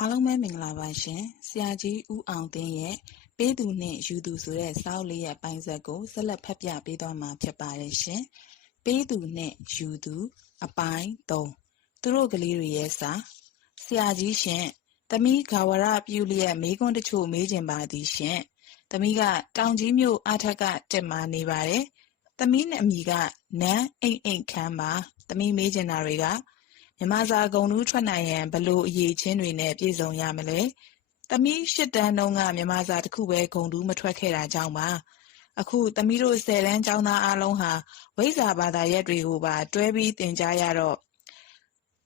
အားလုံးပဲမင်္ဂလာပါရှင်ဆရာကြီးဦးအောင်သိန်းရဲ့ပေးသူနှင့်ယူသူဆိုတဲ့စာအုပ်လေးရဲ့ပိုင်းဆက်ကိုဆက်လက်ဖတ်ပြပေးသွားမှာဖြစ်ပါတယ်ရှင်ပေးသူနှင့်ယူသူအပိုင်း3သူတို့ကလေးတွေရဲ့စာဆရာကြီးရှင်သမီးဂါဝရပြူလျက်မေးခွန်းတချို့မေးချင်ပါသည်ရှင်သမီးကတောင်ကြီးမြို့အထက်ကတက်မာနေပါတယ်သမီးနဲ့အမိကနန်းအိမ်အိမ်ခမ်းပါသမီးမေးချင်တာတွေက မြမစာဂုံလူးထွက်နိုင်ရန်ဘလို့အရေးချင်းတွေနဲ့ပြည့်စုံရမလဲ။သမီးရှစ်တန်းတုန်းကမြမစာတစ်ခုပဲဂုံတူးမထွက်ခဲ့တာကြောင့်ပါ။အခုသမီးတို့ဆယ်တန်းကျောင်းသားအားလုံးဟာဝိဇ္ဇာဘာသာရပ်တွေကိုပါတွဲပြီးသင်ကြားရတော့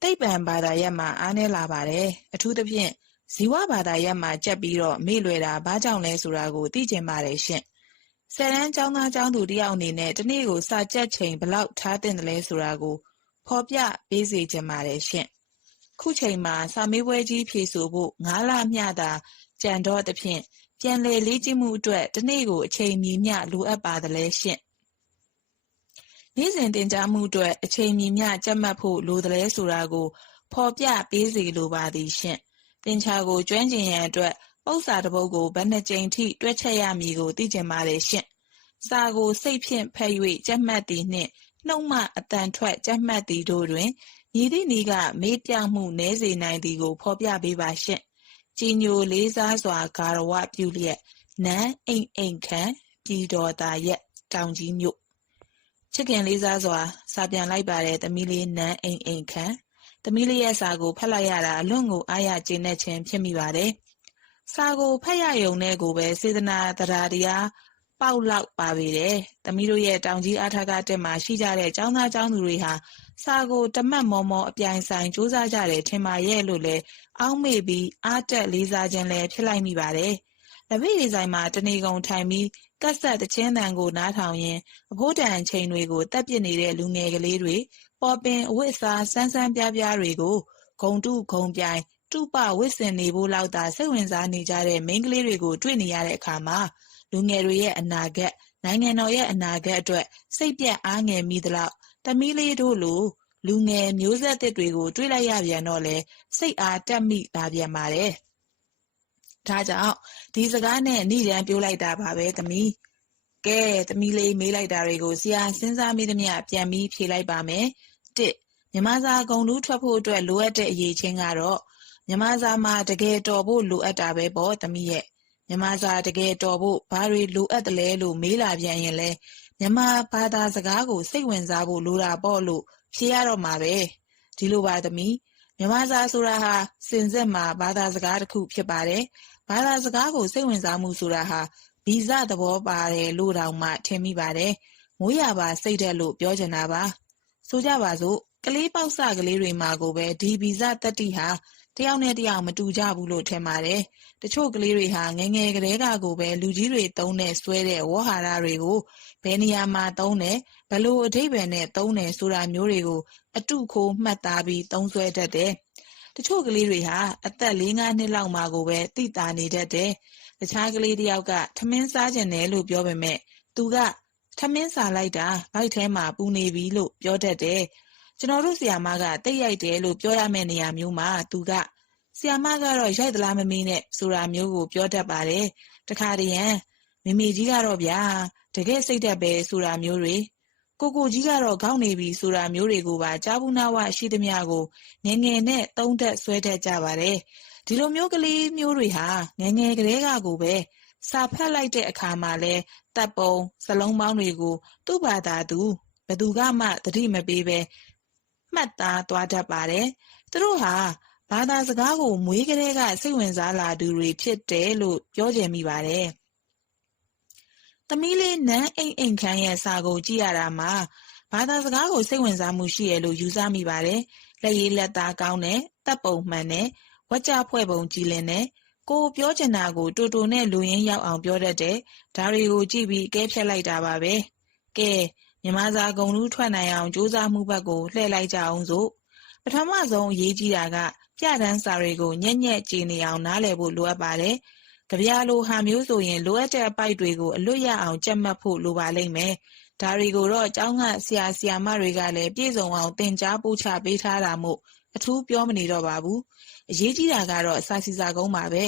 သိပ္ပံဘာသာရပ်မှာအားနည်းလာပါတယ်။အထူးသဖြင့်ဇီဝဘာသာရပ်မှာကြက်ပြီးတော့မေ့လွယ်တာဘာကြောင့်လဲဆိုတာကိုသိကျင်ပါတယ်ရှင့်။ဆယ်တန်းကျောင်းသားကျောင်းသူတယောက်အနေနဲ့တနေ့ကိုစာကြက်ချိန်ဘလောက်ထားတင်တယ်လဲဆိုတာကို ဖော်ပြပေးစေချင်ပါတယ်ရှင့်။ခုချိန်မှာစာမေးပွဲကြီးဖြေဆိုဖို့9လမျှသာကြံတော့သဖြင့်ပြန်လည်လေ့ကျင့်မှုအတွက်တစ်နေ့ကိုအချိန်မီမျှလိုအပ်ပါသလဲရှင့်။နေ့စဉ်တင်ကြားမှုအတွက်အချိန်မီမျှကြက်မှတ်ဖို့လိုသလဲဆိုတာကို ဖော်ပြပေးစေလိုပါသည်ရှင့်။တင်ချာကိုကျွမ်းကျင်ရန်အတွက်ပု္ပ္ပာတစ်ပုဒ်ကိုဘယ်နှကြိမ်ထိတွက်ချက်ရမည်ကိုသိကျင်ပါတယ်ရှင့်။စာကိုစိတ်ဖြင့်ဖတ်၍ကြက်မှတ်သည်နှင့် နှုတ်မှအတန်ထွက်ကြက်မှတ်သည်တို့တွင်ညီသည့်နည်းကမေးပြမှုနည်းစေနိုင်သည်ကို ဖော်ပြပေးပါရှင့်။ကြည်ညိုလေးစားစွာဂါရဝပြုလျက်နန်းအိမ်အိမ်ခံပြည်တော်သာရက်တောင်ကြီးမြို့ချစ်ခင်လေးစားစွာစာပြန်လိုက်ပါတယ်သမီးလေးနန်းအိမ်အိမ်ခံသမီးလေးရဲ့စာကိုဖတ်လိုက်ရတာအလွန်ကိုအားရကျေနပ်ခြင်းဖြစ်မိပါတယ်။စာကိုဖတ်ရယုံနဲ့ကိုပဲစေတနာတရားတရား ပေါက်လောက်ပါပေတယ်။သမီးတို့ရဲ့တောင်ကြီးအားထားကတက်မှာရှိကြတဲ့ចောင်းသားចောင်းသူတွေဟာစာကိုတမတ်မောမောအပြိုင်ဆိုင်စူးစမ်းကြတယ်ထင်ပါရဲ့လို့လဲအောင်းမေပြီးအားတက်လေးစားခြင်းလည်းဖြစ်လိုက်မိပါတယ်။လက်ပိဒီဇိုင်းမှာတနေကုန်ထိုင်ပြီးကက်ဆက်တချင်းတန်ကိုနားထောင်ရင်းအဖိုးတန်ချိန်တွေကိုတက်ပစ်နေတဲ့လူငယ်ကလေးတွေပေါ်ပင်အဝတ်စားစမ်းစမ်းပြားပြားတွေကိုဂုံတုဂုံပြိုင်တုပဝစ်စင်နေဖို့လောက်သာစိတ်ဝင်စားနေကြတဲ့မိန်းကလေးတွေကိုတွေ့နေရတဲ့အခါမှာ လူငယ်တွေရဲ့အနာဂတ်နိုင်ငံတော်ရဲ့အနာဂတ်အတွက်စိတ်ပြတ်အားငယ်မိသလောက်သမီးလေးတို့လိုလူငယ်မျိုးဆက်သစ်တွေကို တွေ့လိုက်ရပြန်တော့လေစိတ်အားတက်မိလာပြန်ပါတယ်။ဒါကြောင့်ဒီစကားနဲ့ဏိဒံပြောလိုက်တာပါပဲသမီး။ကဲသမီးလေးမေးလိုက်တာတွေကိုဆရာစဉ်းစားမိသမျှပြန်ပြီးဖြေလိုက်ပါမယ်။တစ်မြမစာဂုံလူးထွက်ဖို့အတွက်လိုအပ်တဲ့အရေးချင်းကတော့မြမစာမှာတကယ်တော်ဖို့လိုအပ်တာပဲပေါ့သမီးရဲ့ မြန်မာစာတကယ်တော်ဖို့ဘာတွေလိုအပ်တယ်လဲလို့မေးလာပြန်ရင်လဲမြန်မာဘာသာစကားကိုစိတ်ဝင်စားဖို့လိုတာပေါ့လို့ဖြေရတော့မှာပဲဒီလိုပါသမီးမြန်မာစာဆိုတာဟာစင်စစ်မှာဘာသာစကားတစ်ခုဖြစ်ပါတယ်ဘာသာစကားကိုစိတ်ဝင်စားမှုဆိုတာဟာဗီဇသဘောပါတယ်လို့တောင်မှထင်မိပါတယ်မိုးရပါစိတ်တဲ့လို့ပြောချင်တာပါဆိုကြပါစို့ကလေးပေါက်စကလေးတွေမှာကိုပဲဒီဗီဇတတိဟာတယောက်နဲ့တယောက်မတူကြဘူးလို့ထင်ပါတယ်။ တချို့ကလေးတွေဟာငယ်ငယ်ကလေးကကိုပဲလူကြီးတွေသုံးတဲ့ဆွဲတဲ့ဝေါ်ဟာရတွေကိုဘယ်နေရာမှာသုံးတယ်ဘလို့အထိပ္ပယ်နဲ့သုံးတယ်ဆိုတာမျိုးတွေကိုအတုခိုးမှတ်သားပြီးသုံးဆွဲတတ်တယ်။တချို့ကလေးတွေဟာအသက်၄၅နှစ်လောက်မှကိုပဲသိတာနေတတ်တယ်။တခြားကလေးတယောက်ကထမင်းစားကျင်တယ်လို့ပြောပေမဲ့သူကထမင်းစားလိုက်တာဗိုက်ထဲမှာပူနေပြီလို့ပြောတတ်တယ်။ကျွန်တော်တို့ဆီယာမကတိတ်ရိုက်တယ်လို့ပြောရမယ့်နေရာမျိုးမှာသူက ဆီယာမကတော့ရိုက်သလားမမေးနဲ့ဆိုတာမျိုးကိုပြောတတ်ပါတယ်တခါတည်းရန်မမေကြီးကတော့ဗျာတကယ်စိတ်သက်ပဲဆိုတာမျိုးတွေကိုကိုကြီးကတော့ခေါင်းနေပြီဆိုတာမျိုးတွေကိုပါကြားဘူးနာဝရှိသမျှကိုငငယ်နဲ့သုံးသက်ဆွဲတတ်ကြပါတယ်ဒီလိုမျိုးကလေးမျိုးတွေဟာငငယ်ကလေးကကိုပဲစာဖတ်လိုက်တဲ့အခါမှာလဲတပ်ပုံစလုံးပေါင်းတွေကို သူ့ဘာသာသူဘသူကမှသတိမပေးပဲမှတ်သားသွားတတ်ပါတယ်။သူတို့ဟာ ဘာသာစကားကိုမွေးကလေးကစိတ်ဝင်စားလာသူတွေဖြစ်တယ်လို့ပြောကြမိပါတယ်။သမီးလေးနန်းအိမ်အိမ်ခန်းရဲ့စာကိုကြည့်ရတာမှာဘာသာစကားကိုစိတ်ဝင်စားမှုရှိရလို့ယူဆမိပါတယ်။လက်ရည်လက်သားကောင်းတဲ့တပ်ပုံမှန်တဲ့ဝကြဖွဲ့ပုံကြည်လင်တဲ့ကိုပြောချင်တာကိုတူတူနဲ့လူရင်းရောက်အောင်ပြောတတ်တယ်။ဒါတွေကိုကြည့်ပြီးအကဲဖြတ်လိုက်တာပါပဲ။ကဲမြန်မာစာဂုံလူးထွက်နိုင်အောင်ကြိုးစားမှုဘက်ကိုလှည့်လိုက်ကြအောင်စို့ပထမဆုံးအရေးကြီးတာက ပြတန်းစာတွေကိုညက်ညက်ကြည်နေအောင်နားလည်ဖို့လိုအပ်ပါတယ်။ကြပြလိုဟာမျိုးဆိုရင်လိုအပ်တဲ့အပိုက်တွေကိုအလွတ်ရအောင်ကြက်မှတ်ဖို့လိုပါလိမ့်မယ်။ဒါတွေကိုတော့ကျောင်းကဆရာဆရာမတွေကလည်းပြည့်စုံအောင်သင်ကြားပို့ချပေးထားတာမို့အထူးပြောမနေတော့ပါဘူးအရေးကြီးတာကတော့စာစီစာကုန်းပါပဲ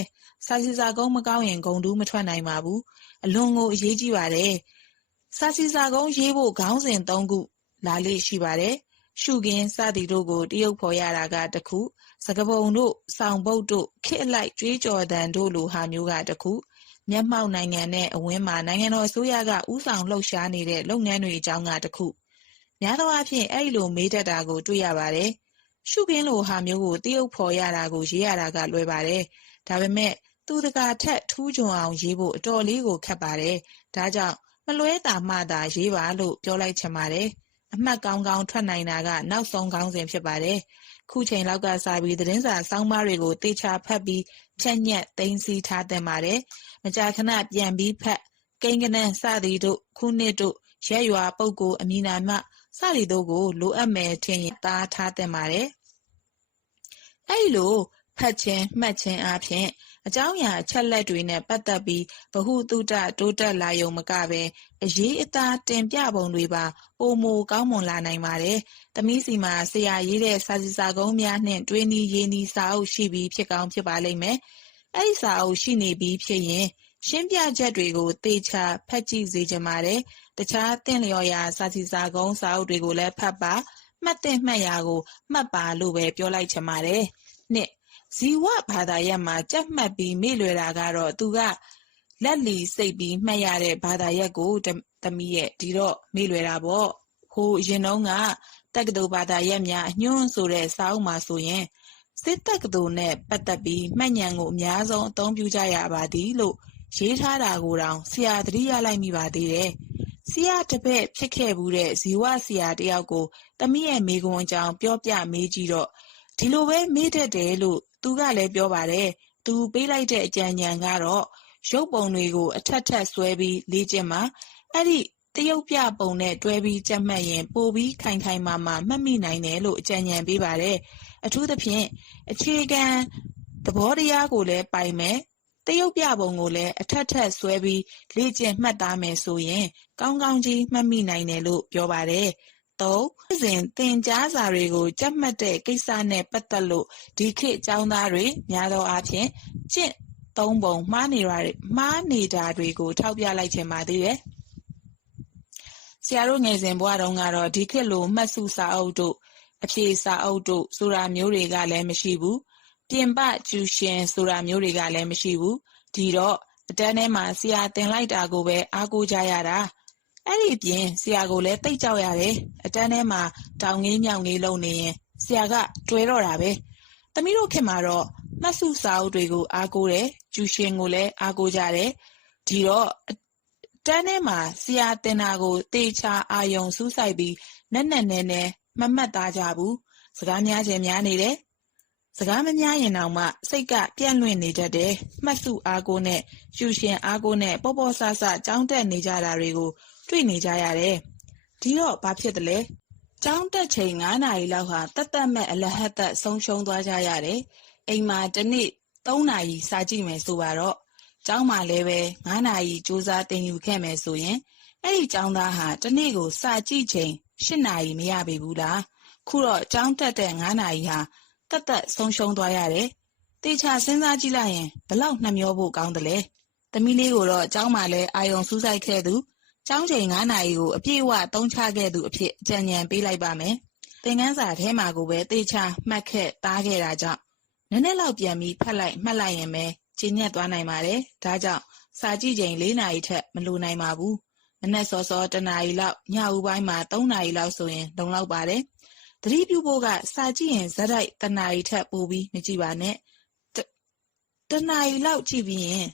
စာစီစာကုန်းမကောင်းရင်ဂုံတူးမထွက်နိုင်ပါဘူးအလွန်ကိုအရေးကြီးပါတယ်စာစီစာကုန်းရေးဖို့ခေါင်းစဉ်၃ခုလာလေ့ရှိပါတယ် ရှုခင်းစသည်တို့ကိုတရုပ်ဖော်ရတာကတစ်ခုစကပုံတို့စောင်ပုတ်တို့ခေတ်အလိုက်ကြွေးကြော်တန်တို့လိုဟာမျိုးကတစ်ခုမျက်မှောက်နိုင်ငံနဲ့အဝင်းမှာနိုင်ငံတော်အစိုးရကဥဆောင်လှုပ်ရှားနေတဲ့လုပ်ငန်းတွေအကြောင်းကတစ်ခုများသောအားဖြင့်အဲ့ဒီလိုမေးတတ်တာကို တွေ့ရပါတယ်ရှုခင်းလိုဟာမျိုးကိုတရုပ်ဖော်ရတာကိုရေးရတာကလွယ်ပါတယ်ဒါပေမဲ့သူတကာထက်ထူးချွန်အောင်ရေးဖို့အတော်လေးကိုခက်ပါတယ်ဒါကြောင့်မလွဲတာမှသာရေးပါလို့ပြောလိုက်ချင်ပါတယ် အမှတ်ကောင်းကောင်းထွက်နိုင်တာက နောက်ဆုံးခေါင်းစဉ်ဖြစ်ပါတယ်။ခုချိန်လောက်ကစပြီးသတင်းစာဆောင်းပါးတွေကိုတေချာဖတ်ပြီးဖြတ်ညက်သိမ်းဆည်းထားသင့်ပါတယ်။မကြာခဏပြန်ပြီးဖတ်ကိန်းကနန်းစသည်တို့ခုနှစ်တို့ရက်ရွာပုပ်ကိုအမည်နာမစသည်တို့ကို လိုအပ်မယ်ထင်ရင်သားထားသင့်ပါတယ်။အဲဒီလိုဖတ်ခြင်းမှတ်ခြင်းအပြင် အကြောင်းအရာအချက်လက်တွေနဲ့ပတ်သက်ပြီးဗဟုသုတတိုးတက်လာယုံမကပဲအရေးအသားတင်ပြပုံတွေပါပိုမိုကောင်းမွန်လာနိုင်ပါတယ်။သမီးစီမှာဆရာရေးတဲ့စာစီစာကုန်းများနှင့်တွင်းနီးရေးနီးစာအုပ်ရှိပြီးဖြစ်ကောင်းဖြစ်ပါလိမ့်မယ်။အဲဒီစာအုပ်ရှိနေပြီးဖြစ်ရင်ရှင်းပြချက်တွေကိုသေချာဖတ်ကြည့်စေချင်ပါတယ်။တခြားသင့်လျော်ရာစာစီစာကုန်းစာအုပ်တွေကိုလည်းဖတ်ပါ။မှတ်သင့်မှတ်ရာကိုမှတ်ပါလို့ပဲပြောလိုက်ချင်ပါတယ်။နှစ် ဇီဝဘာသာရပ်မှာကြက်မှတ်ပြီးမေ့လွယ်တာကတော့သူကလက်လီစိတ်ပြီးမှတ်ရတဲ့ဘာသာရပ်ကိုသမီးရဲ့ဒီတော့မေ့လွယ်တာပေါ့ဟိုအရင်တုန်းကတက္ကသိုလ်ဘာသာရပ်များအညွှန်းဆိုတဲ့စာအုပ်မှာဆိုရင်စစ်တက္ကသိုလ်နဲ့ပတ်သက်ပြီးမှတ်ဉာဏ်ကိုအများဆုံးအသုံးပြုကြရပါသည်လို့ရေးထားတာကိုတောင်ဆရာသတိရလိုက်မိပါသေးတယ်ဆရာတပည့်ဖြစ်ခဲ့ဘူးတဲ့ဇီဝဆရာတယောက်ကိုတမီးရဲ့မိကွန်းအကြောင်းပြောပြမေးကြည့်တော့ဒီလိုပဲမေးတတ်တယ်လို့ သူကလည်းပြောပါတယ်။သူပေးလိုက်တဲ့အကြံဉာဏ်ကတော့ ရုပ်ပုံတွေကို အထပ်ထပ်ဆွဲပြီး လေ့ကျင့်ပါ။အဲဒီ သရုပ်ပြပုံနဲ့တွဲပြီးကြက်မှတ်ရင် ပိုပြီးခိုင်ခိုင်မာမာ မှတ်မိနိုင်တယ်လို့ အကြံဉာဏ်ပေးပါတယ်။အထူးသဖြင့် အခြေခံသဘောတရားကိုလည်းပိုင်မယ်။သရုပ်ပြပုံကိုလည်း အထပ်ထပ်ဆွဲပြီး လေ့ကျင့်မှတ်သားမယ်ဆိုရင် ကောင်းကောင်းကြီး မှတ်မိနိုင်တယ်လို့ ပြောပါတယ် ၃စဉ်သင်ကြားစာတွေကိုကြက်မှတ်တဲ့ကိစ္စနဲ့ပတ်သက်လို့ဒီခေတ်ကျောင်းသားတွေများသောအားဖြင့်ကျင့်သုံးပုံမှားနေတာမှားနေတာတွေကိုထောက်ပြလိုက်ချင်ပါသေးတယ်။ဆရာတို့ငယ်စဉ်ဘဝတုန်းကတော့ဒီခေတ်လိုမှတ်စုစာအုပ်တို့အဖြေစာအုပ်တို့ဆိုတာမျိုးတွေကလည်းမရှိဘူး။ပြင်ပကျူရှင်ဆိုတာမျိုးတွေကလည်းမရှိဘူး။ဒီတော့အတန်းထဲမှာဆရာသင်လိုက်တာကိုပဲအားကိုးကြရတာ။ အဲ့ဒီအပြင်ဆရာကိုလည်းသိပ်ကြောက်ရတယ်။အတန်းထဲမှာတောင်ငေးမြောက်ငေးလုပ်နေရင်ဆရာကတွယ်တော့တာပဲ။သမီးတို့ခေတ်မှာတော့မှတ်စုစာအုပ်တွေကိုအားကိုးတယ်။ကျူရှင်ကိုလည်းအားကိုးကြတယ်။ဒီတော့အတန်းထဲမှာဆရာသင်တာကိုသေချာအာရုံစူးစိုက်ပြီးနက်နက်နဲနဲမမှတ်သားကြဘူး။စကားများချင်များနေတယ်။စကားမများရင်တောင်မှစိတ်ကပြန့်လွင့်နေတတ်တယ်။မှတ်စုအားကိုးနဲ့ကျူရှင်အားကိုးနဲ့ပေါ့ပေါ့ဆဆကျောင်းတက်နေကြတာတွေကို တွေ့နေကြရတယ်။ဒီတော့ဘာဖြစ်သလဲ။ကျောင်းတက်ချိန်9နာရီလောက်ဟာတသက်မဲ့အလဟတ်သက်ဆုံးရှုံးသွားကြရတယ်။အိမ်မှာတစ်နေ့3နာရီစာကြည့်မယ်ဆိုပါတော့ကျောင်းမှာလည်းပဲ9နာရီစူးစမ်းတင်ယူခဲ့မယ်ဆိုရင်အဲ့ဒီကျောင်းသားဟာတစ်နေ့ကိုစာကြည့်ချိန်8နာရီမရပေဘူးလား။ခုတော့ကျောင်းတက်တဲ့9နာရီဟာတသက်ဆုံးရှုံးသွားရတယ်။တေချာစဉ်းစားကြည့်လိုက်ရင်ဘလောက်နှမျောဖို့ကောင်းတယ်လဲ။သမီးလေးကိုတော့ကျောင်းမှာလဲအာယုံစူးစိုက်ခဲ့သူ ကျောင်းချိန်9နာရီကိုအပြည့်အဝသုံးချခဲ့သူအဖြစ်အကြံဉာဏ်ပေးလိုက်ပါမယ်။သင်ခန်းစာထဲမှာကိုပဲသေချာမှတ်ခဲ့သားခဲ့တာကြောင့်နည်းနည်းလောက်ပြန်ပြီးဖတ်လိုက်မှတ်လိုက်ရင်ပဲကျဉ်ညက်သွားနိုင်ပါတယ်။ဒါကြောင့်စာကြည့်ချိန်၄နာရီထက်မလိုနိုင်ပါဘူး။မနက်စောစောတနာရီလောက်ညဦးပိုင်းမှာ3နာရီလောက်ဆိုရင်လုံလောက်ပါတယ်။သတိပြုဖို့ကစာကြည့်ရင်ဇက်တိုက်တနာရီထက်ပိုပြီးမကြည့်ပါနဲ့။တနာရီလောက်ကြည့်ပြီးရင်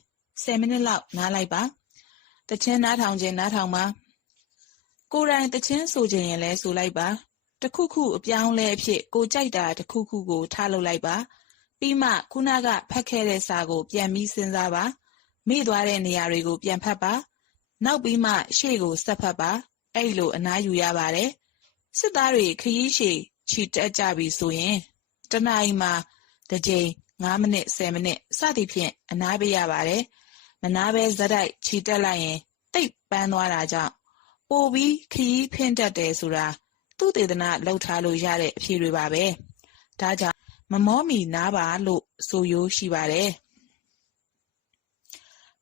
10မိနစ်လောက်နားလိုက်ပါ တခြင်းနားထောင်ခြင်းနားထောင်ပါကိုယ်တိုင်တခြင်းဆိုခြင်းရင်လဲဆိုလိုက်ပါတခုခုအပြောင်းလဲအဖြစ်ကိုကြိုက်တာတခုခုကိုထားလုပ်လိုက်ပါပြီးမှခုနကဖတ်ခဲ့တဲ့စာကို ပြန်ပြီးစဉ်းစားပါမေ့သွားတဲ့နေရာတွေကို ပြန်ဖတ်ပါ နောက်ပြီးမှရှေ့ကိုဆက်ဖတ်ပါအဲ့လိုအနားယူရပါတယ်စစ်သားတွေခရီးရှည်ခြိတက်ကြပြီဆိုရင်တနအီမှာတစ်ကြိမ်9မိနစ်10မိနစ်စသည်ဖြင့်အနားပေးရပါတယ် မနာပဲဇက်တိုက်ခြိတက်လိုက်ရင်တိတ်ပန်းသွားတာကြောင့်ပိုပြီးခရီးဖင်းတတ်တယ်ဆိုတာသူတေသနာလှုပ်ထားလို့ရတဲ့အဖြေတွေပါပဲဒါကြောင့်မမောမီနားပါလို့ဆိုရိုးရှိပါတယ်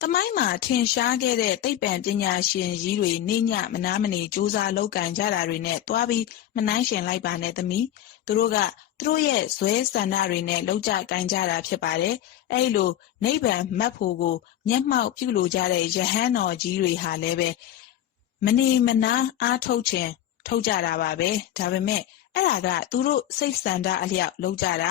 တမိုင်းမှာထင်ရှားခဲ့တဲ့သိပ္ပံပညာရှင်ကြီးတွေနေညမနာမနေစူးစမ်းလုပ်ကင်ကြတာတွေနဲ့တွားပြီးမနှိုင်းရှင်လိုက်ပါနဲ့သမီးသူတို့ကသူ တို့ရဲ့ဇွဲဆန္ဒတွေနဲ့လောက်ကြကင်ကြတာဖြစ်ပါတယ်အဲ့လိုနိဗ္ဗာန်မတ်ဖို့ကို မျက်မှောက်ပြုလိုကြတဲ့ယဟန်တော်ကြီးတွေဟာလည်းပဲမနေမနာအားထုတ်ခြင်းထုတ်ကြတာပါပဲဒါပေမဲ့အဲ့ဒါကသူတို့စိတ်ဆန္ဒအလျောက်လုပ်ကြတာ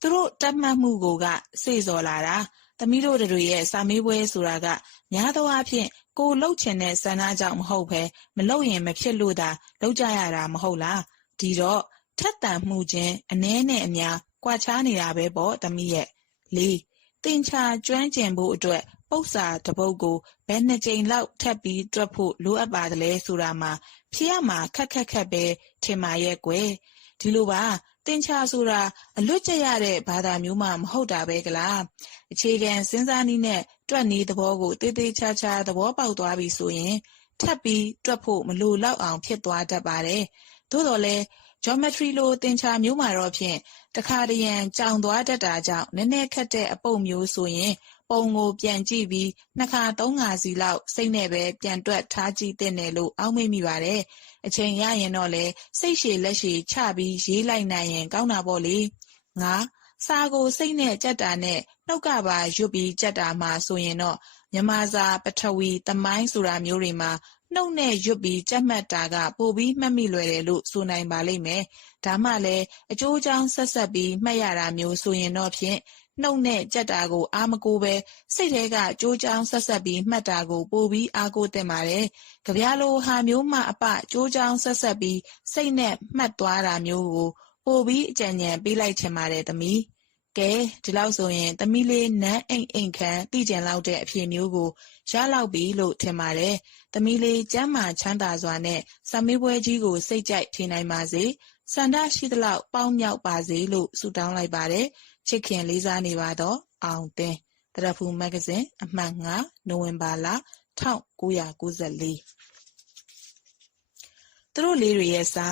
သူတို့တတ်မှတ်မှုကိုကစေ့စော်လာတာသမီးတို့တွေရဲ့စာမေးပွဲဆိုတာကများသောအားဖြင့်ကိုလှုပ်ချင်တဲ့ဆန္ဒကြောင့်မဟုတ်ဘဲမလှုပ်ရင်မဖြစ်လို့သာလှုပ်ကြရတာမဟုတ်လားဒီတော့ ထက်တန်မှုချင်းအနည်းနဲ့အများကွာခြားနေတာပဲပေါ့သမီးရဲ့လေးတင်ချာကျွမ်းကျင်ဖို့အတွက်ပု္ပ္ပာတပုတ်ကိုဘယ်နှစ်ကြိမ်လောက်ထပ်ပြီးတွက်ဖို့လိုအပ်ပါတယ်လဲဆိုတာမှာဖြေရမှာခက်ခက်ခက်ပဲထင်ပါရဲ့ကွယ်ဒီလိုပါတင်ချာဆိုတာအလွတ်ကျရတဲ့ဘာသာမျိုးမှမဟုတ်တာပဲကလားအခြေခံစဉ်းစားနည်းနဲ့တွက်နည်းသဘောကိုတေးသေးချာချာသဘောပေါက်သွားပြီဆိုရင်ထပ်ပြီးတွက်ဖို့မလိုတော့အောင်ဖြစ်သွားတတ်ပါတယ်သို့တော်လည်း geometry လိုသင်္ချာမျိုးမှာတော့ဖြင့်တခါတရံကြောင်သွားတတ်တာကြောင့်နည်းနည်းခက်တဲ့အပုပ်မျိုးဆိုရင် ပုံကိုပြန်ကြည့်ပြီးနှစ်ခါသုံးခါစီလောက်စိတ်နဲ့ပဲပြန်တွက်ထားကြည့်တဲ့နယ်လို့အောက်မေ့မိပါတယ်အချိန်ရရင်တော့လေစိတ်ရှည်လက်ရှည်ချပြီးရေးလိုက်နိုင်ရင်ကောင်းတာပေါ့လေငါစာကိုစိတ်နဲ့ကြက်တာနဲ့နှုတ်ကပါရွတ်ပြီးကြက်တာမှဆိုရင်တော့မြမစာပထဝီသမိုင်းဆိုတာမျိုးတွေမှာ နှုတ်နဲ့ရွတ်ပြီးကြက်မှတ်တာက ပိုပြီးမှတ်မိလွယ်တယ်လို့ဆိုနိုင်ပါလိမ့်မယ်။ဒါမှလည်းအကျိုးအကြောင်းဆက်ဆက်ပြီးမှတ်ရတာမျိုးဆိုရင်တော့ဖြင့်နှုတ်နဲ့ကြက်တာကိုအာမကိုပဲစိတ်ထဲကကြိုးချောင်းဆက်ဆက်ပြီးမှတ်တာကိုပိုပြီးအားကိုးတင်ပါတယ်။ကြပြလိုဟာမျိုးမှအပကြိုးချောင်းဆက်ဆက်ပြီးစိတ်နဲ့မှတ်သွားတာမျိုးကိုပိုပြီးအကြံဉာဏ်ပေးလိုက်ချင်ပါတယ်သမီး။ ကဲဒီလောက်ဆိုရင်သမီးလေးနန်းအိမ်အိမ်ခံသိကြံလောက်တဲ့အဖြေမျိုးကိုရလောက်ပြီလို့ထင်ပါတယ်။သမီးလေးကျမ်းမာချမ်းသာစွာနဲ့စာမေးပွဲကြီးကိုစိတ်ကြိုက်ဖြေနိုင်ပါစေ။ဆန္ဒရှိသလောက်ပေါင်းမြောက်ပါစေလို့ဆုတောင်းလိုက်ပါတယ်။ချစ်ခင်လေးစားနေပါတော့အောင်သင်းတရဖူမဂ္ဂဇင်းအမှတ်9နိုဝင်ဘာလ1994သူတို့လေးတွေရဲ့စာ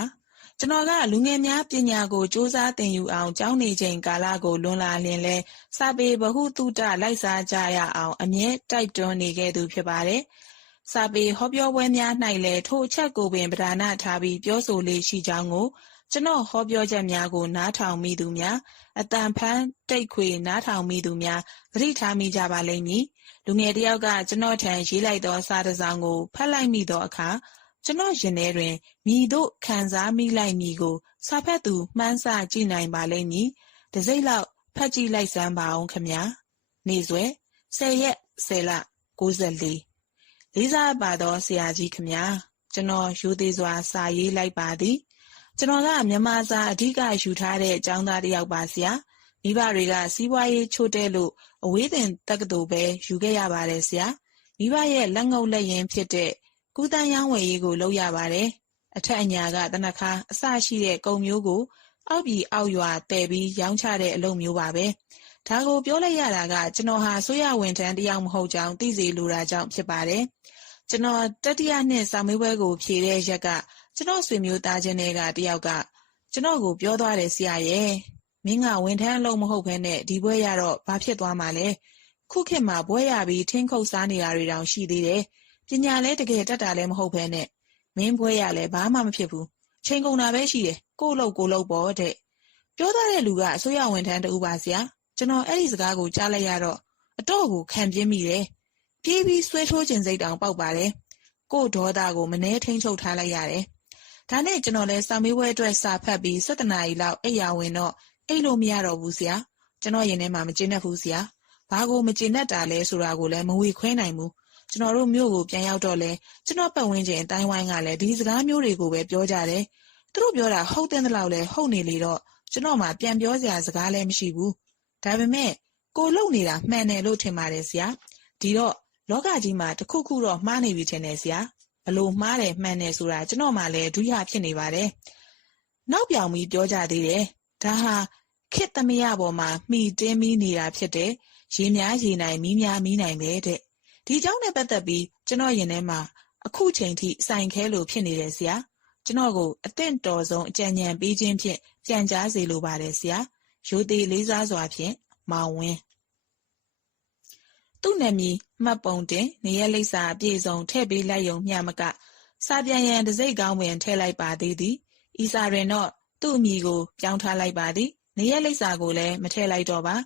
ကျွန်တော်ကလူငယ်များပညာကိုစူးစမ်းသင်ယူအောင်ကျောင်းနေချိန်ကာလကိုလွန်လာလျင်လဲစာပေဗဟုသုတလိုက်စားကြရအောင်အမြဲတိုက်တွန်းနေခဲ့သူဖြစ်ပါတယ်။စာပေဟောပြောပွဲများ၌လည်းထိုအချက်ကိုပင်ပဓာနထားပြီးပြောဆိုလေးရှိကြောင်းကိုကျွန်တော်ဟောပြောချက်များကိုနားထောင်မိသူများအတန်ဖန်းတိတ်ခွေနားထောင်မိသူများသတိထားမိကြပါလိမ့်မည်။လူငယ်တယောက်ကကျွန်တော်ထံရေးလိုက်သောစာတစ်စောင်ကိုဖတ်လိုက်မိသောအခါ ကျွန်တော်ရင်ထဲတွင်မည်သို့ခံစားမိလိုက်မည်ကို စာဖတ်သူမှန်းဆကြည့်နိုင်ပါလိမ့်မည်။တစိမ့်လောက်ဖတ်ကြည့်လိုက်စမ်းပါဦးခင်ဗျာ။နေဆွဲ10ရက်10လ94လေးစားပါသောဆရာကြီးခင်ဗျာကျွန်တော်ယူသေးစွာစာရေးလိုက်ပါသည်ကျွန်တော်ကမြန်မာစာအဓိကယူထားတဲ့အကြောင်းသားတစ်ယောက်ပါဆရာမိဘတွေကစီးပွားရေးချို့တဲ့လို့အဝေးသင်တက္ကသိုလ်ပဲယူခဲ့ရပါတယ်ဆရာမိဘရဲ့လက်ငုပ်လက်ရင်းဖြစ်တဲ့ ကူတန်းရောင်းဝယ်ရေးကိုလုပ်ရပါတယ်။အထက်အညာကတနခါအစရှိတဲ့ကုံမျိုးကို အောက်ပြည်အောက်ရွာတည်ပြီးရောင်းချတဲ့အလုပ်မျိုးပါပဲ။ဒါကိုပြောလိုက်ရတာကကျွန်တော်ဟာဆိုရဝန်ထမ်းတယောက်မဟုတ်ကြောင်းသိစေလိုတာကြောင့်ဖြစ်ပါတယ်။ကျွန်တော်တတိယနှစ်စာမေးပွဲကိုဖြေတဲ့ရက်ကကျွန်တော်ဆွေမျိုးသားချင်းတွေကတယောက်ကကျွန်တော်ကိုပြောသွားတယ်ဆရာရဲ့မင်းကဝန်ထမ်းအလုပ်မဟုတ်ဘဲနဲ့ဒီဘွဲရတော့ဘာဖြစ်သွားမှာလဲခုခေတ်မှာဘွဲရပြီးထင်းခုတ်စားနေတာတွေတောင်ရှိသေးတယ် ပညာလည်းတကယ်တတ်တာလည်းမဟုတ်ဘဲနဲ့မင်းဘွဲရလည်းဘာမှမဖြစ်ဘူးချိန်ကုန်တာပဲရှိတယ်ကို့လို့ကိုလို့ပေါ့တဲ့ပြောသားတဲ့လူကအစိုးရဝန်ထမ်းတူပါဆရာကျွန်တော်အဲ့ဒီစကားကိုကြားလိုက်ရတော့အတော့ကိုခံပြင်းမိတယ်ပြေးပြီးဆွဲထိုးခြင်းစိတ်တောင်ပေါက်ပါတယ်ကို့ဒေါသကိုမနှဲထိန်ချုပ်ထားလိုက်ရတယ်ဒါနဲ့ကျွန်တော်လည်းစာမေးပွဲအတွက်စာဖတ်ပြီး7နာရီလောက်အိပ်ရဝင်တော့အိတ်လို့မရတော့ဘူးဆရာကျွန်တော်ရင်ထဲမှာမကျင်တတ်ဘူးဆရာဘာကိုမကျင်တတ်တာလဲဆိုတာကိုလည်းမဝေခွဲနိုင်ဘူး ကျွန်တော်တို့မြို့ကိုပြန်ရောက်တော့လဲကျွန်တော်ပတ်ဝန်းကျင်အတိုင်းဝိုင်းကလည်းဒီစကားမျိုးတွေကိုပဲပြောကြတယ်သူတို့ပြောတာဟုတ်တဲ့လောက်လဲဟုတ်နေလေတော့ကျွန်တော်မှပြန်ပြောစရာစကားလည်းမရှိဘူးဒါပေမဲ့ကိုလုံနေတာမှန်တယ်လို့ထင်ပါတယ်ဆရာဒီတော့လောကကြီးမှာတခုခုတော့မှားနေပြီထင်တယ်ဆရာဘလို့မှားတယ်မှန်တယ်ဆိုတာကျွန်တော်မှလည်းဒုရဖြစ်နေပါတယ်နောက်ပြောင်ပြီးပြောကြသေးတယ်ဒါဟာခစ်သမယပေါ်မှာမှီတင်းပြီးနေတာဖြစ်တယ်ရေများရေနိုင်မီးများမီးနိုင်ပဲတဲ့ ဒီအကြောင်းနဲ့ပတ်သက်ပြီးကျွန်တော်ရင်ထဲမှာအခုချိန်ထိဆိုင်ခဲလို့ဖြစ်နေတယ်ဆရာကျွန်တော်ကိုအသင့်တော်ဆုံးအကြံဉာဏ်ပေးခြင်းဖြင့်ပြန်ကြားစေလိုပါတယ်ဆရာရိုသေလေးစားစွာဖြင့်မောင်ဝင်းသူ့နာမည်မှတ်ပုံတင်နေရလိပ်စာအပြည့်စုံထည့်ပေးလိုက်ုံမျှမကစာပြန်ရန်တစိတ်ကောင်းဝင်ထည့်လိုက်ပါသေးသည်ဤစာရင်တော့သူ့အမည်ကိုပြောင်းထားလိုက်ပါသည်နေရလိပ်စာကိုလည်းမထည့်လိုက်တော့ပါ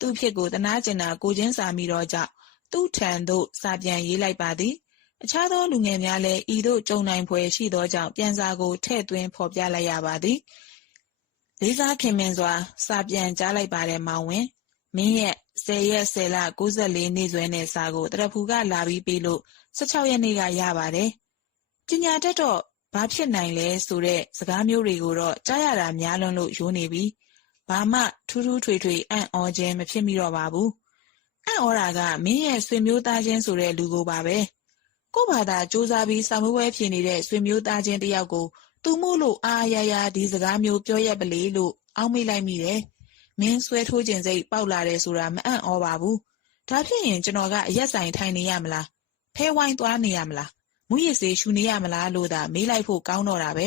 သူ့ဖြစ်ကိုတနာကျင်တာကိုချင်းစာမိတော့ကြောင့် သူ့ထံသို့စာပြန်ရေးလိုက်ပါသည်အခြားသောလူငယ်များလည်းဤသို့ကြုံနိုင်ဖွယ်ရှိသောကြောင့်ပြန်စာကိုထည့်သွင်းဖော်ပြလိုက်ရပါသည်လေးစားခင်မင်စွာစာပြန်ကြားလိုက်ပါတယ်မောင်ဝင်မင်းရဲ့10ရက်10လ94နေ့စွဲနဲ့စာကိုတရဖူကလာပြီးပေးလို့16ရက်နေ့ကရပါတယ်ပညာတတ်တော့ဘာဖြစ်နိုင်လဲဆိုတဲ့စကားမျိုးတွေကိုတော့ကြားရတာများလွန်းလို့ရိုးနေပြီဘာမှထူးထူးထွေထွေအံ့ဩခြင်းမဖြစ်မိတော့ပါဘူး အံ့ဩတာကမင်းရဲ့ဆွေမျိုးသားချင်းဆိုတဲ့လူကိုပါပဲကို့ဘာသာစူးစမ်းပြီးစာမွေးပွဲဖြစ်နေတဲ့ဆွေမျိုးသားချင်းတယောက်ကိုသူမို့လို့အားရရဒီစကားမျိုးပြောရက်ပလေလို့အောက်မေ့လိုက်မိတယ်မင်းဆွဲထိုးခြင်းစိတ်ပေါက်လာတယ်ဆိုတာမအံ့ဩပါဘူးဒါဖြစ်ရင်ကျွန်တော်ကအရက်ဆိုင်ထိုင်နေရမလားဖဲဝိုင်းသွားနေရမလားမူရစ်စေရှူနေရမလားလို့သာမေးလိုက်ဖို့ကောင်းတော့တာပဲ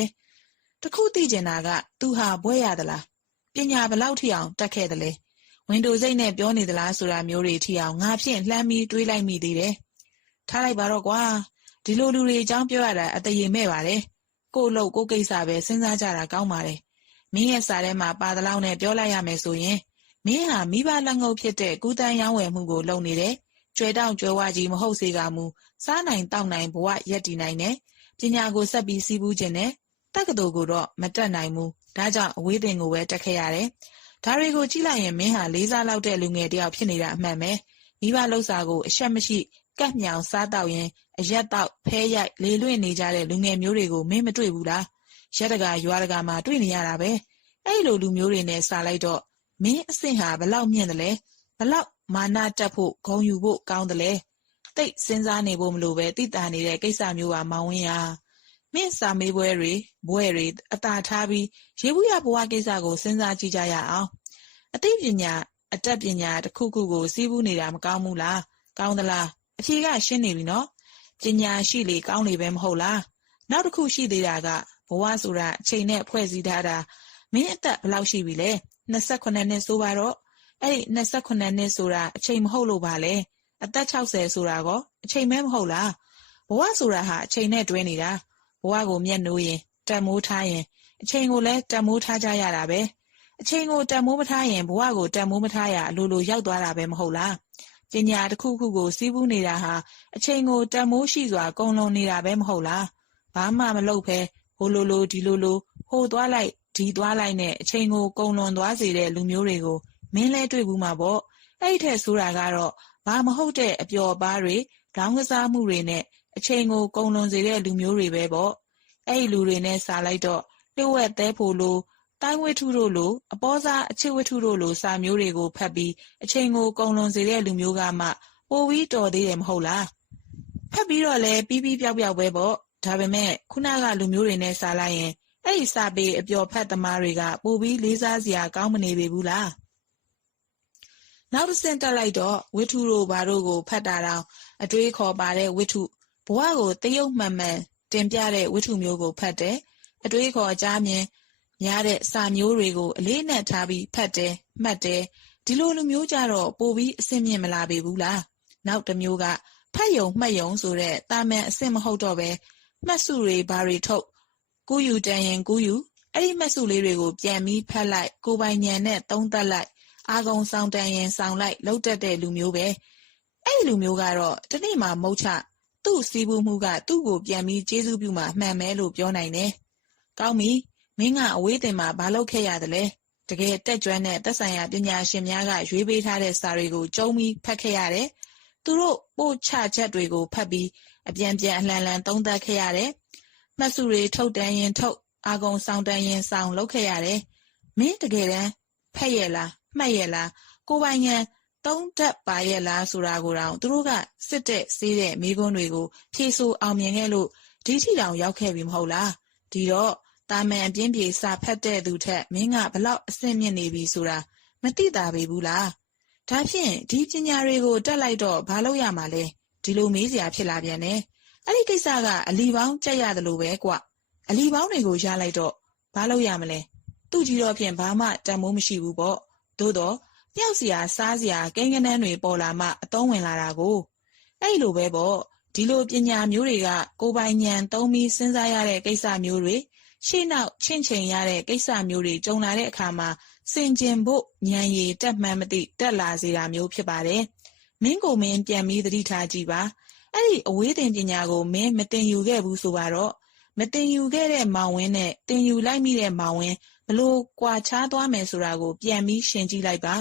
တခုသိကျင်တာက သူဟာဘွဲရသလားပညာဘလောက်ထိအောင်တက်ခဲ့တယ်လဲ ဝင်တိုစိတ်နဲ့ပြောနေသလားဆိုတာမျိုးတွေထိအောင်ငါဖြင့်လှမ်းပြီးတွေးလိုက်မိသေးတယ်ထားလိုက်ပါတော့ကွာဒီလိုလူတွေအကြောင်းပြောရတာအတရေမဲ့ပါတယ်ကို့လို့ကို့ကိစ္စပဲစဉ်းစားကြတာကောင်းပါတယ်မင်းရဲ့စာထဲမှာပါတလောက်နဲ့ပြောလိုက်ရမယ်ဆိုရင်မင်းဟာမိဘလက်ငုပ်ဖြစ်တဲ့ကူတန်းရောင်းဝယ်မှုကိုလုပ်နေတယ်ကျွဲတောင့်ကျွဲဝကြီးမဟုတ်စေကမူစားနိုင်တောက်နိုင်ဘဝရက်တည်နိုင်တယ်ပညာကိုဆက်ပြီးစီးပူးခြင်းနဲ့တက္ကသိုလ်ကိုတော့မတက်နိုင်ဘူးဒါကြောင့်အဝေးသင်ကိုပဲတက်ခဲ့ရတယ် ဒါတွေကိုကြည့်လိုက်ရင်မင်းဟာလေးစားလောက်တဲ့လူငယ်တယောက်ဖြစ်နေတာအမှန်ပဲမိဘလှုပ်စာကိုအရှက်မရှိကတ်မြောင်စားတော့ရင်အရက်တော့ဖဲရိုက်လေလွင့်နေကြတဲ့လူငယ်မျိုးတွေကိုမင်းမတွေ့ဘူးလားရက်တကာရွာတကာမှာတွေ့နေရတာပဲအဲ့လိုလူမျိုးတွေနဲ့စားလိုက်တော့မင်းအဆင့်ဟာဘလောက်မြင့်တယ်လဲဘလောက်မာနတက်ဖို့ဂုံယူဖို့ကောင်းတယ်လဲတိတ်စဉ်းစားနေဖို့မလိုပဲတိတာနေတဲ့ကိစ္စမျိုးပါမောင်ဝင်းရ မင်းစာမေးပွဲတွေဘွဲတွေအတာထားပြီးရေဘူးရဘဝကိစ္စကိုစဉ်းစားကြည့်ကြရအောင်အသိပညာအတတ်ပညာတစ်ခုခုကိုစီးပူးနေတာမကောင်းဘူးလားကောင်းသလားအဖြေကရှင်းနေပြီနော်ပညာရှိလေကောင်းလေပဲမဟုတ်လားနောက်တစ်ခုရှိသေးတာကဘဝဆိုတာအချိန်နဲ့ဖွဲ့စည်းထားတာမင်းအသက်ဘယ်လောက်ရှိပြီလဲ28နှစ်ဆိုပါတော့အဲ့ဒီ28နှစ်ဆိုတာအချိန်မဟုတ်လို့ပါလေအသက်60ဆိုတာကောအချိန်မဲမဟုတ်လားဘဝဆိုတာဟာအချိန်နဲ့တွဲနေတာ ဘဝကိုမျက်နှိုးရင်တန်မိုးထားရင်အချိန်ကိုလည်းတန်မိုးထားကြရတာပဲအချိန်ကိုတန်မိုးမထားရင်ဘဝကိုတန်မိုးမထားရအလိုလိုရောက်သွားတာပဲမဟုတ်လားပညာတစ်ခုခုကိုစီးပူးနေတာဟာအချိန်ကိုတန်မိုးရှိစွာကုန်လွန်နေတာပဲမဟုတ်လားဘာမှမလုပ်ဖဲဟိုလိုလိုဒီလိုလိုဟိုသွားလိုက်ဒီသွားလိုက်နဲ့အချိန်ကိုကုန်လွန်သွားစေတဲ့လူမျိုးတွေကိုမင်းလဲတွေ့ဘူးမှာပေါ့အဲ့ဒီထက်ဆိုတာကတော့ဘာမဟုတ်တဲ့အပျော်ပါးတွေခေါင်းကစားမှုတွေနဲ့ အချိန်ကိုကုန်လွန်စေတဲ့လူမျိုးတွေပဲပေါ့အဲ့ဒီလူတွေနဲ့စားလိုက်တော့လျှို့ဝှက်သေးဖို့လိုတိုင်းဝိထုတို့လိုအပေါ်စားအချစ်ဝိထုတို့လိုစာမျိုးတွေကိုဖတ်ပြီးအချိန်ကိုကုန်လွန်စေတဲ့လူမျိုးကမှပိုပြီးတော်သေးတယ်မဟုတ်လားဖတ်ပြီးတော့လဲပြီးပြီးပြောက်ပြောက်ပဲပေါ့ဒါပေမဲ့ခုနကလူမျိုးတွေနဲ့စားလိုက်ရင်အဲ့ဒီစာပေအပျော်ဖတ်သမားတွေကပိုပြီးလေးစားစရာကောင်းမနေပေဘူးလားနောက်တစ်ဆင့်တက်လိုက်တော့ဝိထုတို့ဘာတို့ကိုဖတ်တာတောင်အတွေးခေါ်ပါတဲ့ဝိထု ဘဝကိုတရုပ်မှန်မှန်တင်ပြတဲ့ဝိထုမျိုးကိုဖတ်တယ်အတွေးခေါ်ကြားမြင်များတဲ့စာမျိုးတွေကိုအလေးနဲ့ထားပြီးဖတ်တယ်မှတ်တယ်ဒီလိုလူမျိုးကြတော့ပိုပြီးအဆင့်မြင့်မလာပေဘူးလားနောက်တစ်မျိုးကဖတ်ယုံမှတ်ယုံဆိုတဲ့တာမန်အဆင့်မဟုတ်တော့ပဲမှတ်စုတွေဘာတွေထုတ်ကူးယူတန်ရင်ကူးယူအဲ့ဒီမှတ်စုလေးတွေကိုပြန်ပြီးဖတ်လိုက်ကိုပိုင်ဉာဏ်နဲ့သုံးသပ်လိုက်အာဂုံဆောင်တန်ရင်ဆောင်လိုက်လှုပ်တက်တဲ့လူမျိုးပဲအဲ့ဒီလူမျိုးကတော့တနေ့မှမုတ်ချ သူ့စီးပူးမှုက သူ့ကိုပြန်ပြီးကျေးဇူးပြုမှမှန်မယ်လို့ပြောနိုင်တယ်။ကောင်းပြီမင်းကအဝေးတင်မှာဘာလုပ်ခဲ့ရသလဲတကယ်တက်ကြွတဲ့သက်ဆိုင်ရာပညာရှင်များကရွေးပေးထားတဲ့စာတွေကိုကျုံပြီးဖတ်ခဲ့ရတယ်။သူတို့ပို့ချချက်တွေကိုဖတ်ပြီးအပြန်ပြန်အလှန်လှန်သုံးသပ်ခဲ့ရတယ်။မှတ်စုတွေထုတ်တန်းရင်ထုတ်အာဂုံဆောင်တန်းရင်ဆောင်လုပ်ခဲ့ရတယ်။မင်းတကယ်တမ်းဖက်ရဲ့လားမှတ်ရဲ့လားကိုပိုင်ငံ သုံးတက်ပါရဲ့လားဆိုတာကိုတောင်သူတို့ကစစ်တဲ့စေးတဲ့မိကွန်းတွေကိုဖြေဆိုအောင်မြင်ခဲ့လို့ဒီထီတောင်ရောက်ခဲ့ပြီမဟုတ်လားဒီတော့တာမန်အပြင်းပြေစာဖတ်တဲ့သူထက်မင်းကဘလောက်အဆင့်မြင့်နေပြီဆိုတာမသိတာပဲဘူးလားဒါဖြင့်ဒီပညာတွေကိုတက်လိုက်တော့ဘာလို့ရမှာလဲဒီလိုမေးစရာဖြစ်လာပြန်တယ်အဲ့ဒီကိစ္စကအလီပေါင်းကြက်ရတယ်လို့ပဲကွအလီပေါင်းတွေကိုရလိုက်တော့ဘာလို့ရမလဲသူ့ကြီးတော့ဖြင့်ဘာမှတန်မိုးမရှိဘူးပေါ့သို့တော့ တယောက်စီယာစားစီယာကိန်းကနန်းတွေပေါ်လာမှအသုံးဝင်လာတာကိုအဲ့လိုပဲပေါ့ဒီလိုပညာမျိုးတွေကကိုပိုင်ဉာဏ်သုံးပြီးစဉ်းစားရတဲ့ကိစ္စမျိုးတွေရှေ့နောက်ချင့်ချိန်ရတဲ့ကိစ္စမျိုးတွေကြုံလာတဲ့အခါမှာစင်ကျင်ဖို့ဉာဏ်ရည်တက်မှန်းမသိတက်လာစေတာမျိုးဖြစ်ပါတယ်မင်းကိုမင်းပြန်ပြီးသတိထားကြည့်ပါအဲ့ဒီအဝေးတင်ပညာကိုမင်းမတင်ယူခဲ့ဘူးဆိုတော့မတင်ယူခဲ့တဲ့မောင်ဝင်းနဲ့တင်ယူလိုက်မိတဲ့မောင်ဝင်းဘလို့ကွာခြားသွားမယ်ဆိုတာကို ပြန်ပြီးရှင်းကြည့်လိုက်ပါ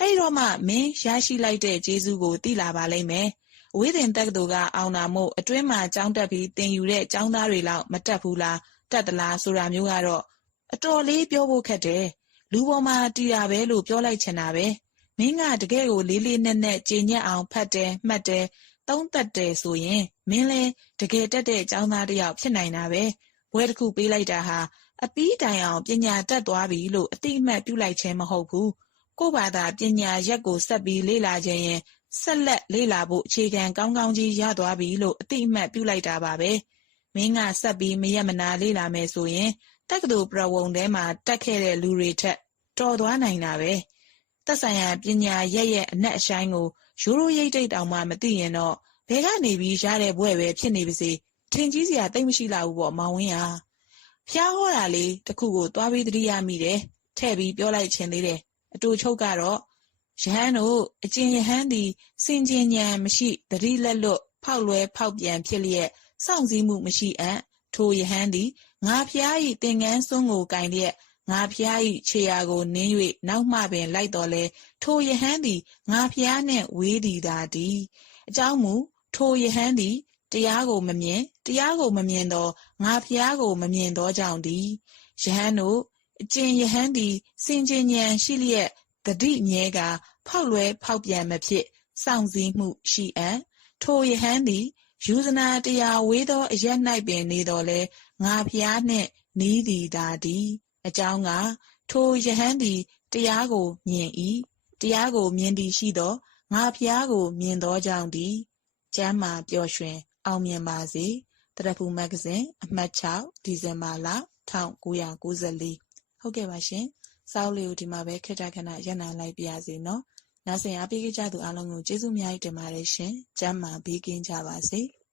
အဲ့ဒီတော့မှမင်းရရှိလိုက်တဲ့ကျေးဇူးကိုသိလာပါလိမ့်မယ်အဝေးတင်တက္ကသိုလ်ကအောင်နာမို့အတွင်းမှာကျောင်းတက်ပြီးတင်ယူတဲ့ကျောင်းသားတွေလောက်မတက်ဘူးလားတက်သလားဆိုတာမျိုးကတော့အတော်လေးပြောဖို့ခက်တယ်လူပေါ်မှာတီးတာပဲလို့ပြောလိုက်ချင်တာပဲမင်းကတကယ်ကိုလေးလေးနက်နက်ကြည်ညက်အောင်ဖတ်တယ်မှတ်တယ်သုံးသက်တယ်ဆိုရင်မင်းလဲတကယ်တက်တဲ့ចောင်းသားတစ်ယောက်ဖြစ်နိုင်တာပဲဘွဲတစ်ခုပေးလိုက်တာဟာအပီးတိုင်အောင်ပညာတတ်သွားပြီလို့အတိအမှတ်ပြုလိုက်ခြင်းမဟုတ်ဘူး ကို့ဘာသာပညာရက်ကိုဆက်ပြီးလေ့လာခြင်းရင်ဆက်လက်လေ့လာဖို့အခြေခံကောင်းကောင်းကြီးရသွားပြီလို့အတိအမှတ်ပြုလိုက်တာပါပဲမင်းကဆက်ပြီးမရက်မနာလေ့လာမယ်ဆိုရင်တက္ကသိုလ်ပြဝုံထဲမှာတက်ခဲ့တဲ့လူတွေထက်တော်သွားနိုင်တာပဲသက်ဆိုင်ရာပညာရက်ရဲ့အနက်အရှိုင်းကိုရိုးရိုးရိပ်တိတ်တောင်မှမသိရင်တော့ဘယ်ကနေပြီးရတဲ့ဘွဲ့ပဲဖြစ်နေပါစေထင်ကြီးစရာတိတ်မရှိလာဘူးပေါ့မောင်ဝင်းဟာဖျားဟောတာလေးတခုကိုသွားပြီးသတိရမိတယ်ထဲ့ပြီးပြောလိုက်ခြင်းသေးတယ် အတူချုပ်ကတော့ယဟန်တို့အကျင်ယဟန်သည်စင်ကျင်ဉဏ်မရှိသတိလက်လွတ်ဖောက်လွဲဖောက်ပြန်ဖြစ်လျက်စောင့်စည်းမှုမရှိအပ်ထိုယဟန်သည်ငါဖျား၏သင်္ကန်းစွန်းကိုကင်လျက်ငါဖျား၏ခြေရာကိုနင်း၍နောက်မှပင်လိုက်တော်လဲထိုယဟန်သည်ငါဖျားနှင့်ဝေးသည်သာတည်းအကြောင်းမူထိုယဟန်သည်တရားကိုမမြင်တရားကိုမမြင်တော့ငါဖျားကိုမမြင်တော့ကြောင့်သည်ယဟန်တို့ အကျင်ယဟန်သည်စင်ကျင်ဉဏ်ရှိလျက်တတိမြဲကဖောက်လွဲဖောက်ပြန်မဖြစ်စောင့်စည်းမှုရှိအပ်ထိုယဟန်သည်ယူဇနာတရားဝေးသောအရက်၌ပင်နေတော်လဲငါဖျားနှင့်နီးသည်သာသည်အကြောင်းကထိုယဟန်သည်တရားကိုမြင်၏တရားကိုမြင်သည်ရှိသောငါဖျားကိုမြင်သောကြောင့်သည်ကျမ်းမာပျော်ရွှင် အောင်မြင်ပါစေတရဖူမဂ္ဂဇင်းအမှတ်6ဒီဇင်ဘာလ1994 ဟုတ်ကဲ့ပါရှင်စောက်လေးကိုဒီမှာပဲခက်တာခဏရပ်နာလိုက်ပါရစေနော်နောက်ဆက်အားပေးကြသူအားလုံးကိုကျေးဇူးအများကြီးတင်ပါတယ်ရှင်ကျမ်းမာဘေးကင်းကြပါစေ။